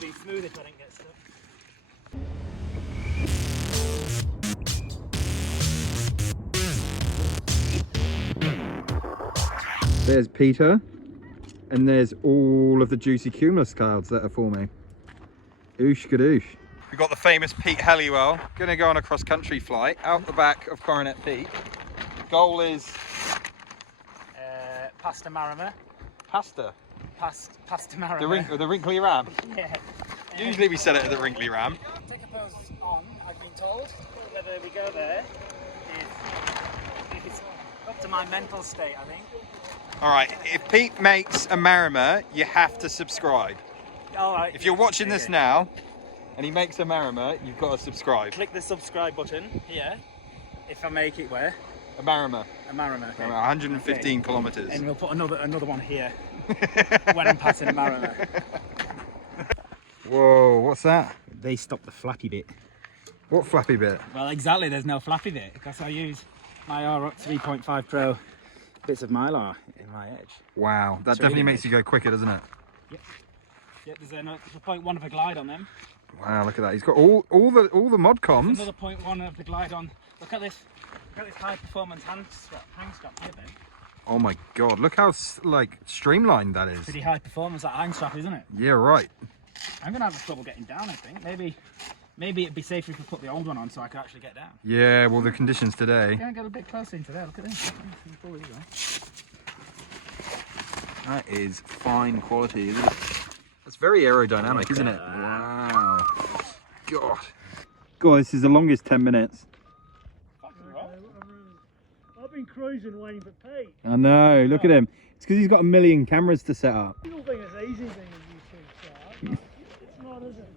have been smooth if I didn't get stuck. There's Peter, and there's all of the juicy cumulus clouds that are forming. Oosh kadoosh. We've got the famous Pete Hellywell. Gonna go on a cross-country flight out the back of Coronet Peak. Goal is... Pasta Marama. Pasta? Pasta Marama. The Wrinkly Ram? Yeah. Usually we set it at the Wrinkly Ram. Take a pose on, I've been told. Whether we go there is up to my mental state, I think. Alright, if Pete makes a Marama, you have to subscribe. Alright. If you're watching this now, and he makes a Marama, you've got to subscribe. Click the subscribe button here. If I make it where? A Marama. A Marama. Okay. 115 kilometres. And we'll put another one here when I'm passing a Marama. Whoa, what's that? They stopped the flappy bit. What flappy bit? Well, exactly, there's no flappy bit because I use my ROC 3.5 Pro bits of Mylar in my edge. Wow, that definitely makes you go quicker, doesn't it? Yep. Yep, there's a 0.1 of a glide on them. Wow, look at that. He's got all the mod comms. There's another 0.1 of the glide on. Look at this. Look at this high performance hang strap here, Ben. Oh my god, look how like streamlined that is. Pretty high performance, that hang strap, isn't it? Yeah, right. I'm gonna have trouble getting down, I think. Maybe it'd be safer if we put the old one on so I could actually get down. Yeah, well the conditions today. Can I get a bit closer into there? Look at this. Oh, there you go. That is fine quality, isn't it? That's very aerodynamic, isn't it? Wow. God. Guys, this is the longest 10 minutes. I've been cruising waiting for Pete. I know, look at him. It's because he's got a million cameras to set up. You don't think it's easy being a YouTube star? It's not, is it?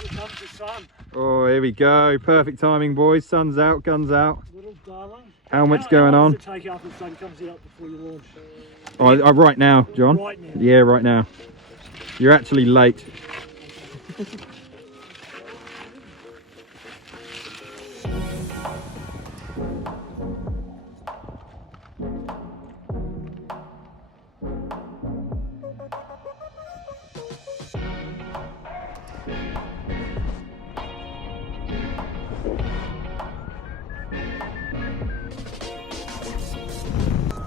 Here comes the sun. Oh, here we go. Perfect timing, boys. Sun's out, guns out. Little darling. Helmet's going on. Take off the sun comes out before you launch. Oh, right now, John. Right now. Yeah, right now. You're actually late.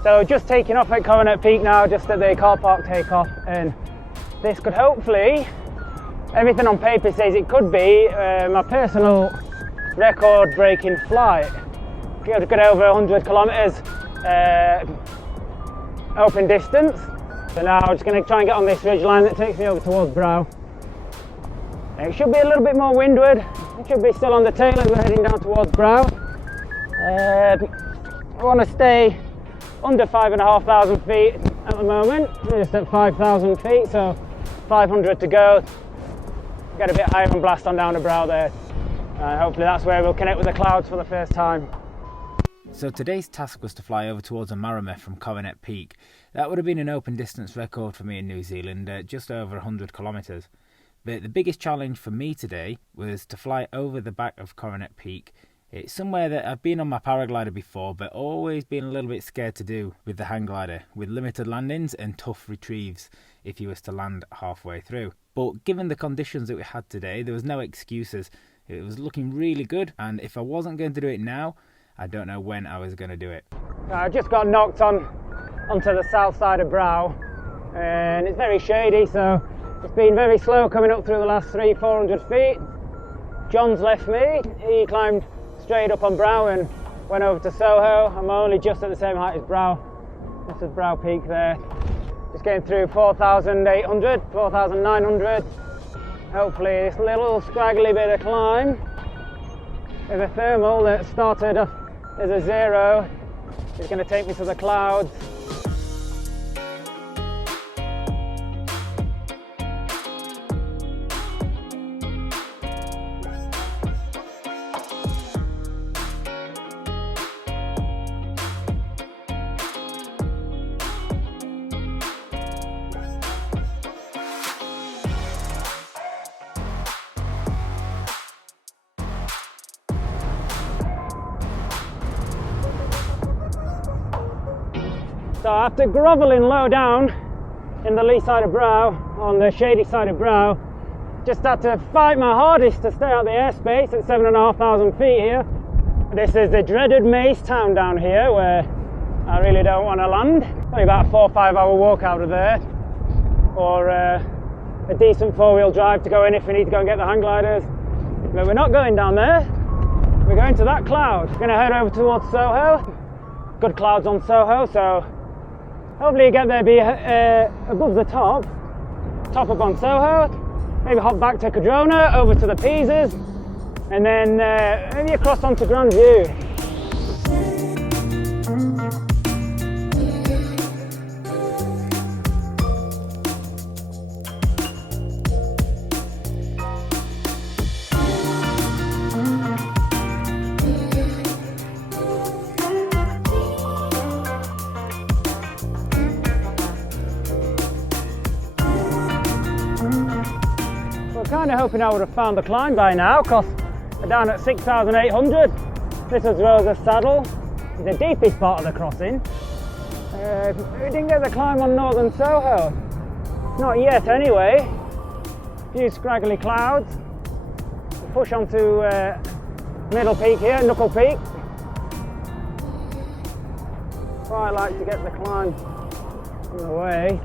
So just taking off at Coronet Peak now, just at the car park takeoff, and this could hopefully, everything on paper says it could be my personal record breaking flight. Got over 100 kilometres open distance. So now I'm just going to try and get on this ridge line that takes me over towards Brow. It should be a little bit more windward. It should be still on the tail as we're heading down towards Brow. I want to stay under 5,500 feet at the moment. We're just at 5,000 feet, so 500 to go. Get a bit higher and blast on down to Brow there. Hopefully that's where we'll connect with the clouds for the first time. So today's task was to fly over towards a Marama from Coronet Peak. That would have been an open distance record for me in New Zealand, just over 100 kilometres. But the biggest challenge for me today was to fly over the back of Coronet Peak. It's somewhere that I've been on my paraglider before, but always been a little bit scared to do with the hang glider, with limited landings and tough retrieves if you was to land halfway through. But given the conditions that we had today, there was no excuses. It was looking really good, and if I wasn't going to do it now, I don't know when I was going to do it. I just got knocked onto the south side of Brow, and it's very shady, so it's been very slow coming up through the last 300-400 feet. John's left me. He climbed straight up on Brow and went over to Soho. I'm only just at the same height as Brow. This is Brow Peak there. Just getting through 4,800, 4,900. Hopefully this little scraggly bit of climb with a thermal that started off as a 0 is going to take me to the clouds. So after grovelling low down in the lee side of Brow, on the shady side of Brow, Just had to fight my hardest to stay out the airspace at 7,500 feet here. This is the dreaded maze town down here where I really don't want to land. Only about a 4 or 5 hour walk out of there, or a decent 4-wheel drive to go in if we need to go and get the hang gliders. But we're not going down there, we're going to that cloud. We're going to head over towards Soho. Good clouds on Soho, so hopefully you get there, be above the top up on Soho, maybe hop back to Coronet, over to the Pisas, and then maybe across onto Grand View. Kind of hoping I would have found the climb by now, because we're down at 6,800. This is Rosa's Saddle, the deepest part of the crossing. We didn't get the climb on Northern Soho, not yet anyway. A few scraggly clouds. We'll push on to Middle Peak here, Knuckle Peak. Quite like to get the climb on the way.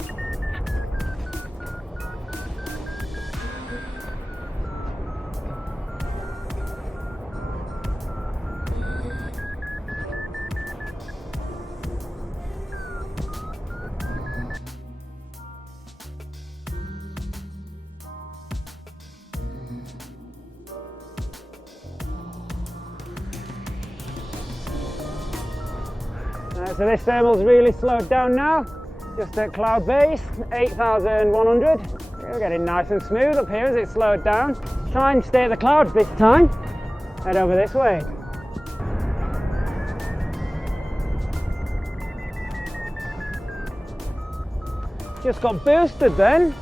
So this thermal's really slowed down now, just at cloud base, 8,100. We're getting nice and smooth up here as it slowed down. Try and stay at the clouds this time. Head over this way. Just got boosted then,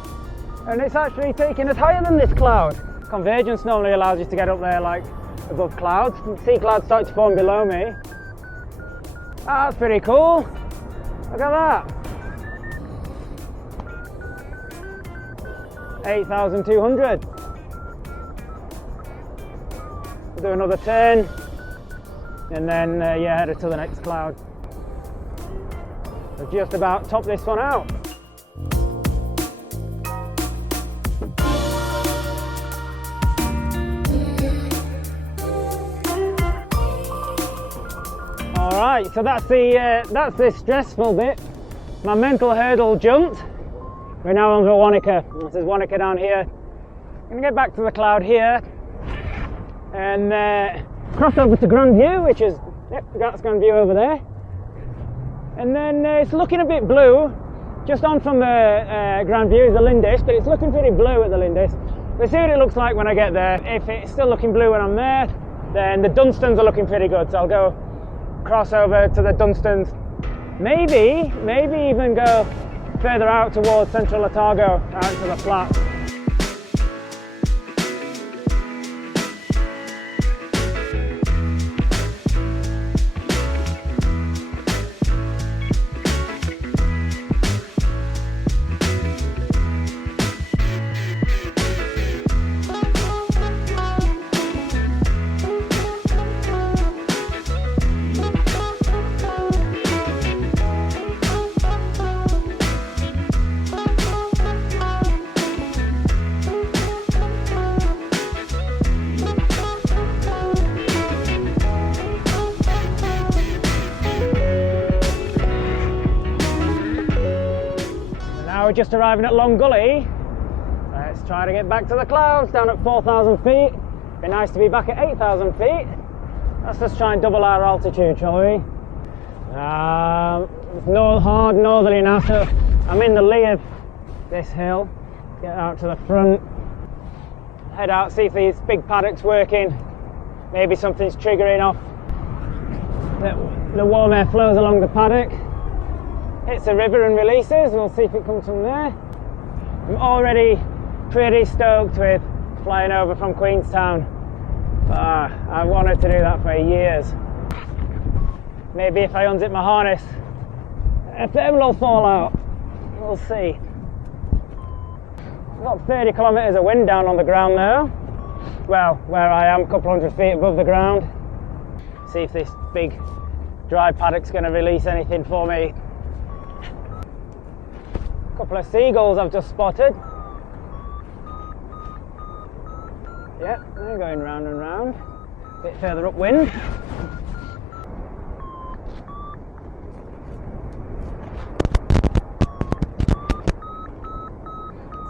and it's actually taking us higher than this cloud. Convergence normally allows you to get up there like above clouds. See clouds start to form below me. That's pretty cool. Look at that. 8,200. Do another turn, and then yeah, head to the next cloud. We've just about topped this one out. Alright, so that's the stressful bit. My mental hurdle jumped. We're now on the Wanaka. This is Wanaka down here. I'm going to get back to the cloud here and cross over to Grand View, which is, yep, that's Grand View over there. And then it's looking a bit blue. Just on from the Grand View is the Lindis, but it's looking pretty blue at the Lindis. We'll see what it looks like when I get there. If it's still looking blue when I'm there, then the Dunstans are looking pretty good, so I'll go cross over to the Dunstans, maybe even go further out towards Central Otago, out to the flats. We're just arriving at Long Gully. Let's try to get back to the clouds down at 4,000 feet. Be nice to be back at 8,000 feet. Let's just try and double our altitude, shall we? It's no hard northerly now, so I'm in the lee of this hill. Get out to the front, head out, see if these big paddocks working. Maybe something's triggering off. The warm air flows along the paddock. Hits the river and releases. We'll see if it comes from there. I'm already pretty stoked with flying over from Queenstown. I wanted to do that for years. Maybe if I unzip my harness, a thermal will fall out. We'll see. Got 30 kilometres of wind down on the ground though. Well, where I am, a couple hundred feet above the ground. See if this big dry paddock's going to release anything for me. A couple of seagulls I've just spotted. Yep, they're going round and round. A bit further upwind.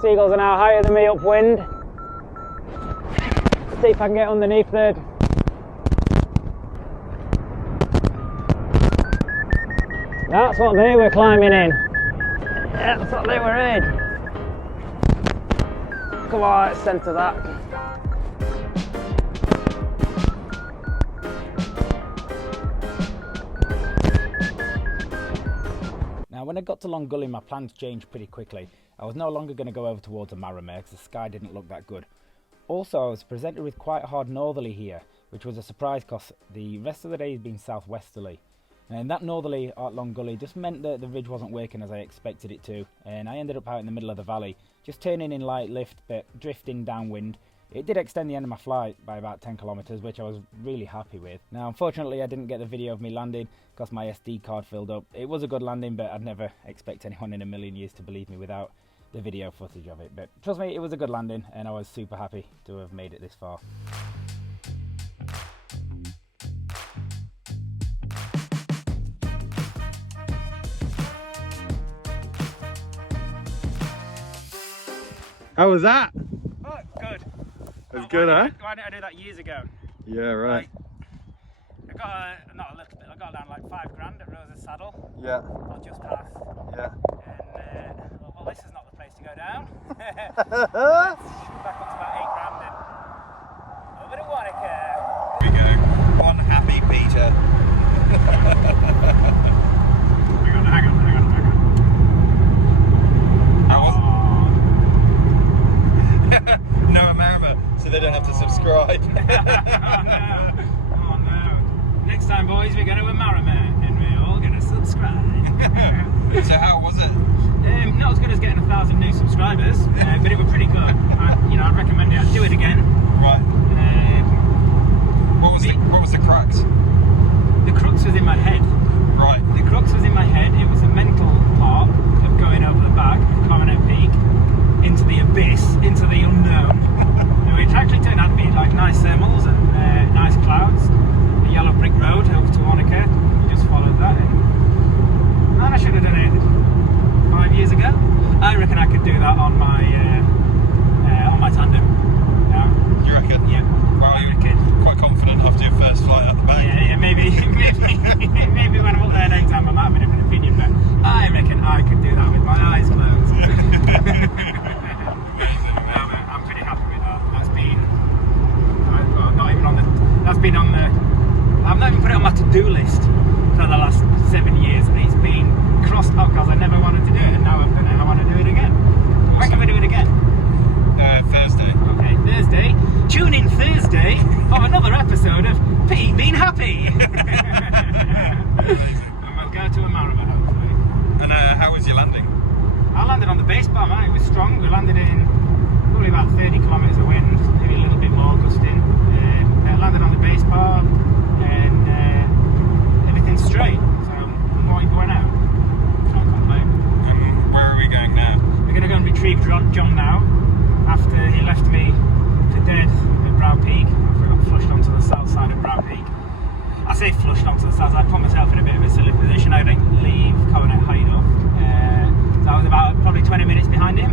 Seagulls are now higher than me upwind. See if I can get underneath there. That's what they were climbing in. Yeah, that's what they were in. Come on, let's centre that. Now when I got to Long Gully, my plans changed pretty quickly. I was no longer going to go over towards the Marramare because the sky didn't look that good. Also, I was presented with quite a hard northerly here, which was a surprise because the rest of the day has been southwesterly. And that northerly at Long Gully just meant that the ridge wasn't working as I expected it to, and I ended up out in the middle of the valley, just turning in light lift but drifting downwind. It did extend the end of my flight by about 10 kilometres, which I was really happy with. Now unfortunately I didn't get the video of me landing because my SD card filled up. It was a good landing, but I'd never expect anyone in a million years to believe me without the video footage of it. But trust me, it was a good landing and I was super happy to have made it this far. How was that? Oh, good. It was good, huh? Why didn't I do that years ago? Yeah, right. I got not a little bit. I got down like $5 grand at Rose's Saddle. Yeah. Or just past. Yeah. And well, this is not the place to go down. Back up to about $8 grand and over to Wanaka. Here we go. One happy Peter. Hang on. No Marramare, so they don't have to subscribe. Oh no. Next time, boys, we're going to a Marramare and we're all going to subscribe. So how was it? Not as good as getting 1,000 new subscribers, but it was pretty good. I'd recommend it. I'd do it again. Right. What was the crux? The crux was in my head. Right. The crux was in my head. It was the mental part of going over the back of Coronet Peak into the abyss, into the unknown. Which actually turned out to be like nice thermals and nice clouds. The yellow brick road over to Wanaka. You just followed that in. And I should have done it 5 years ago. I reckon I could do that on my tandem. You reckon? Yeah. Well, I reckon. Quite confident after your first flight out the back. Yeah, maybe when I'm up there next time I might have a different opinion, but I reckon I could do that with my eyes closed. I'm pretty happy with that. That's been not even on the. That's been on the. I've not even put it on my to-do list for the last 7 years, and it's been crossed up because I never wanted to do it, and now I've done it. I want to do it again. When can we do it again? Thursday. Okay, Thursday. Tune in Thursday for another episode of Pete Being Happy. And we'll go to a Marramare hopefully. And how was your landing? I landed on the base bar, man. It was strong. We landed in probably about 30 kilometres of wind, maybe a little bit more gusting. I landed on the base bar and everything's straight. So I'm not going out. Can't complain. Where are we going now? We're going to go and retrieve John now. After he left me for dead at Brow Peak, after I got flushed onto the south side of Brow Peak. I say flushed onto the south, I put myself in a bit of a silly position. I didn't leave Coronet high enough. So I was about probably 20 minutes behind him.